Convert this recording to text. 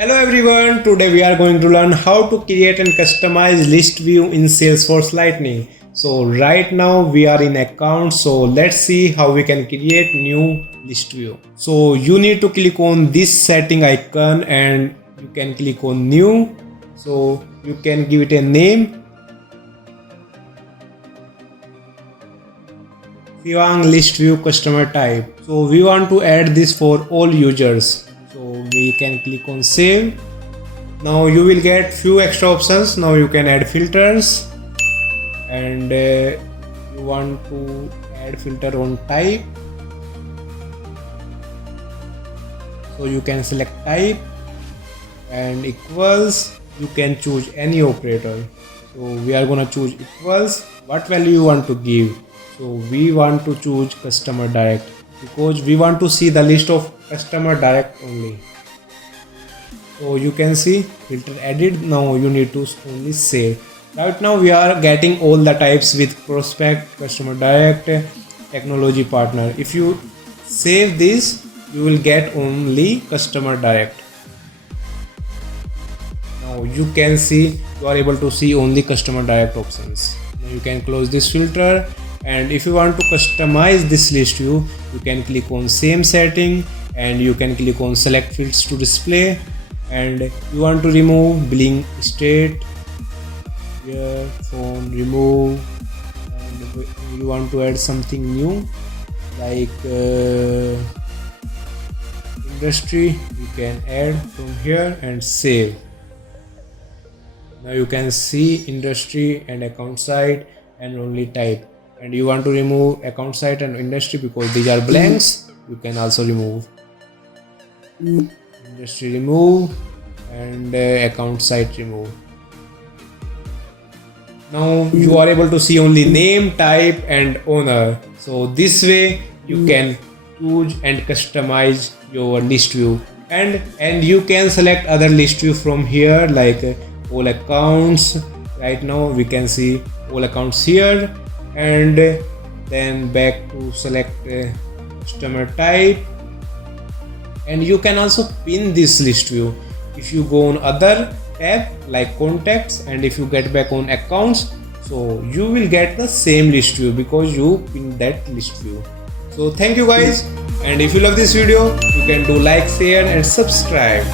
Hello everyone, today we are going to learn how to create and customize list view in Salesforce Lightning. So right now we are in account, so let's see how we can create new list view. So you need to click on this setting icon and you can click on new. So you can give it a name. Sivang list view customer type. So we want to add this for all users. So we can click on save. Now you will get few extra options. Now you can add filters and you want to add filter on type. So you can select type and equals. You can choose any operator. So we are gonna choose equals. What value you want to give? So we want to choose customer direct because we want to see the list of customer direct only. So you can see filter added. Now you need to only save. Right now we are getting all the types with prospect, customer direct, technology partner. If you save this, you will get only customer direct. Now you can see, you are able to see only customer direct options. Now you can close this filter. And if you want to customize this list view, you can click on same setting and you can click on select fields to display, and you want to remove billing state here, phone, remove, and you want to add something new like industry. You can add from here and save. Now you can see industry and account site and only type. And you want to remove account site and industry because these are blanks. You can also remove industry, remove, and account site, remove. Now you are able to see only name, type, and owner. So this way you can choose and customize your list view, and you can select other list view from here like all accounts. Right now we can see all accounts here, and then back to select customer type, and you can also pin this list view. If you go on other tab like contacts, and if you get back on accounts, so you will get the same list view because you pin that list view. So thank you guys, and if you love this video, you can do like, share and subscribe.